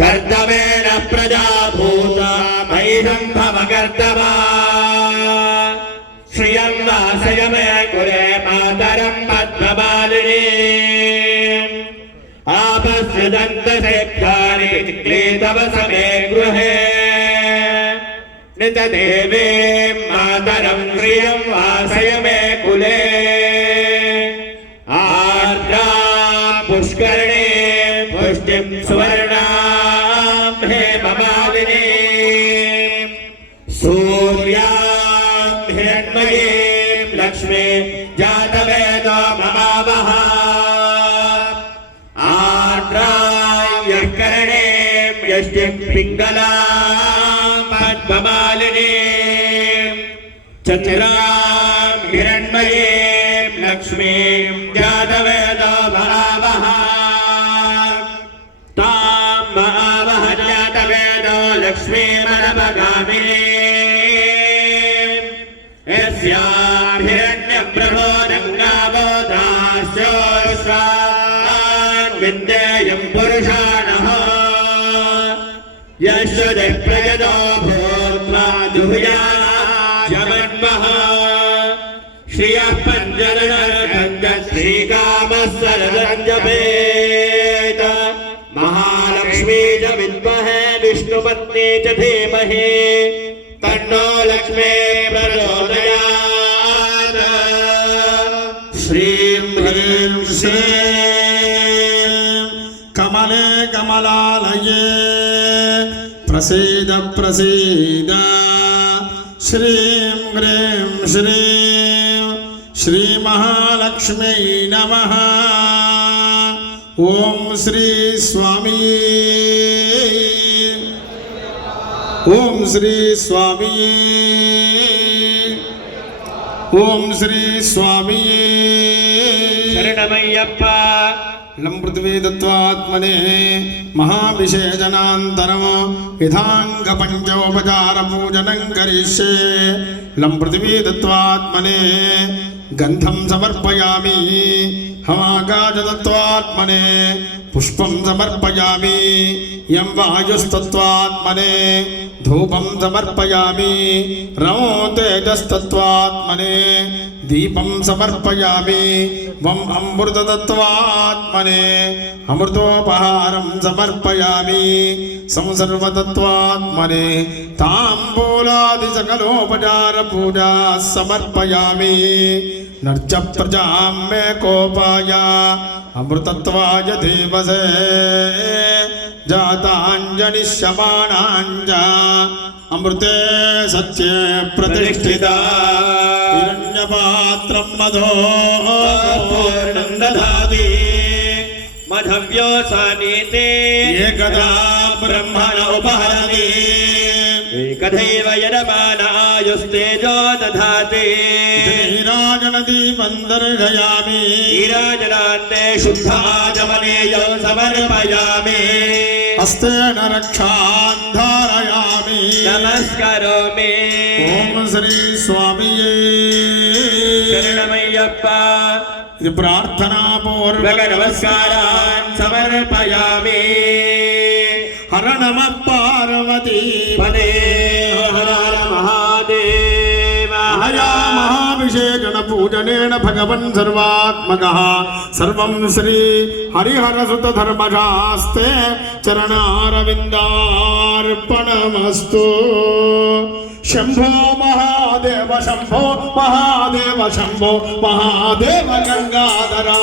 कर्तवेन प्रजा भूता मह्यं भवकर्तवा श्रियं वासय मे कुले मातरं पद्ममालिनीम् आपश्यदन्तशेखराणि क्लेतव समे गृहे नितदेवीं मातरं श्रियं वासय मे कुले आर्द्रां पुष्करणीं पुष्टिं सुवर्णां हेममालिनीं सूर्यां हिरण्मयीं लक्ष्मीं जातवेदो ममावः आर्द्रां यष्करणीं यष्टिं पिङ्गलां पद्ममालिनीं चन्द्रां हिरण्मयीं लक्ष्मीं जातवेदो ममावः तां महावः जातवेदो लक्ष्मीमनवगामिनीं यस्यां हिरण्यप्रभो रङ्गावो दास्योऽश्वान् विन्देयं पुरुषाणः यश्वदे प्रयतो भूत्वा दुह्याजमन्मः श्रियः पञ्चदशरथञ्च श्रीकामः सरदञ्जपेत महालक्ष्मी च विद्महे विष्णुपत्नी च धीमहि तन्नो लक्ष्मी प्रचोदयात् श्रीं ह्रीं श्रीं कमले कमलालये प्रसीद प्रसीद श्रीं ह्रीं श्रीं श्रीमहालक्ष्म्यै नमः ओम श्री स्वामी ओम श्री स्वामी ओम श्री स्वामी शरणमय्यप्पा लं पृथ्वी दत्त्वात्मने महाविशेषणान्तरं विधाङ्गपञ्चोपचारपूजनं करिष्ये लं पृथ्वी दत्त्वात्मने गन्धं समर्पयामि हवाकाश दत्त्वात्मने पुष्पं समर्पयामि यं वायुस्तत्त्वात्मने धूपं समर्पयामि रमो तेजस्तत्त्वात्मने दीपं समर्पयामि वं अमृततत्त्वात्मने अमृतोपहारं समर्पयामि संसर्वतत्त्वात्मने ताम्बूलादिसकलोपचारपूजा समर्पयामि नर्च प्रजां मे कोपाय अमृतत्वाय देवसे जाताञ्जनिष्यमाणाञ्च अमृते सत्ये प्रतिष्ठिता हिरण्यपात्रं मधो पूर्णं दधाति मधव्योऽसानीते एकदा ब्रह्मण उपहरति एकदैव यजमानायुस्तेजो दधाति नीराजनदीपं दर्शयामि नीराजनान्ते शुद्धाचमनीयं समर्पयामि हस्तेन रक्षां धारयामि नमस्करोमि ओम श्री स्वामी शरणमय्यप्पा ఇది ప్రార్థనాపూర్వక नमस्कारान् समर्पयामि హర నమ పార్వతీ पदे हर हर महादेव హయా మహాభిషేకణ పూజనేన భగవన్ సర్వాత్మకః సర్వం శ్రీ హరిహర సుత ధర్మశాస్త్రే చరణారవిందార్పణమస్తు శంభో మహాదేవ శంభో మహాదేవ శంభో మహాదేవ గంగాధరా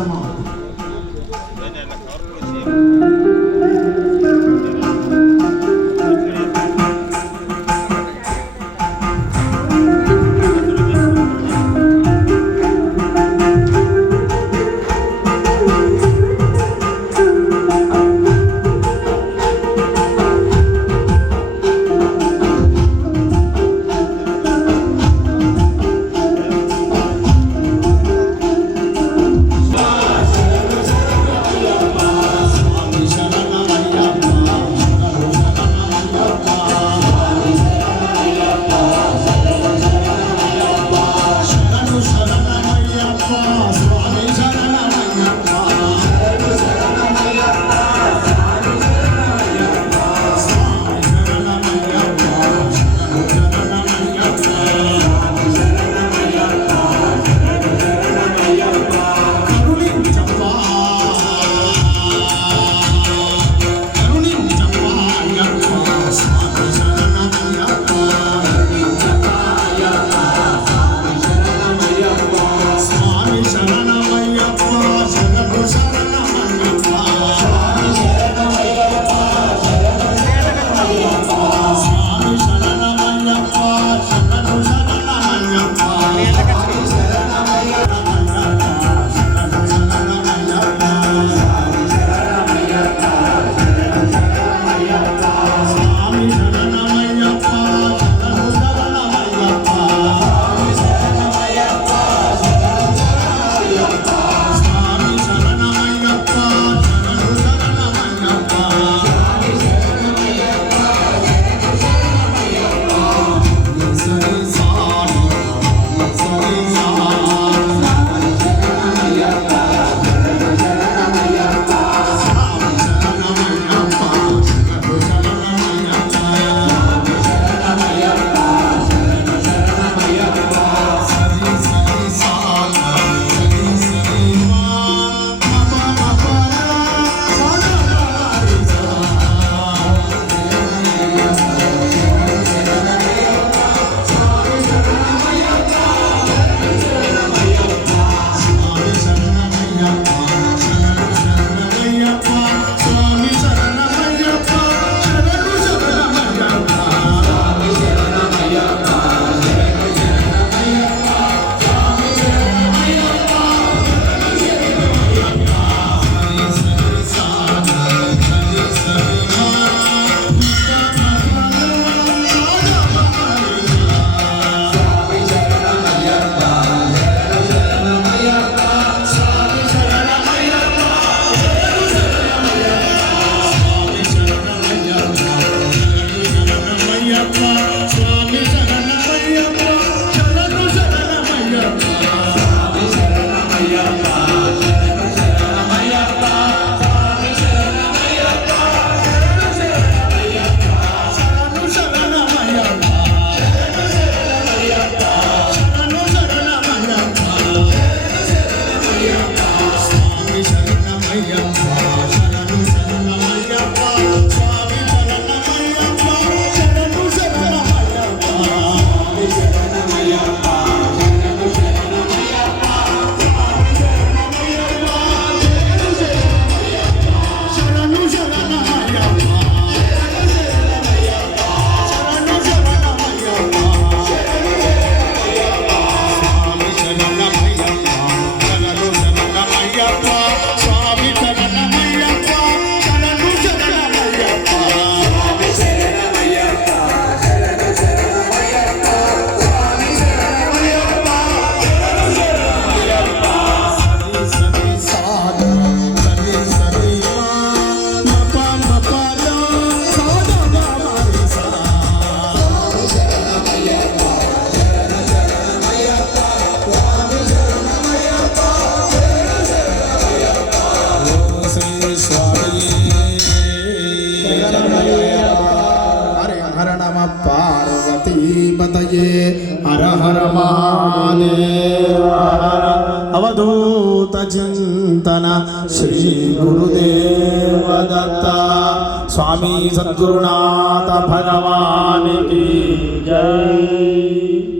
సమాధి. पार्वतीपतये हर हर महादेव अवधूत चिंतन श्री गुरुदेव दत्ता स्वामी सद्गुरुनाथ भगवान की जय।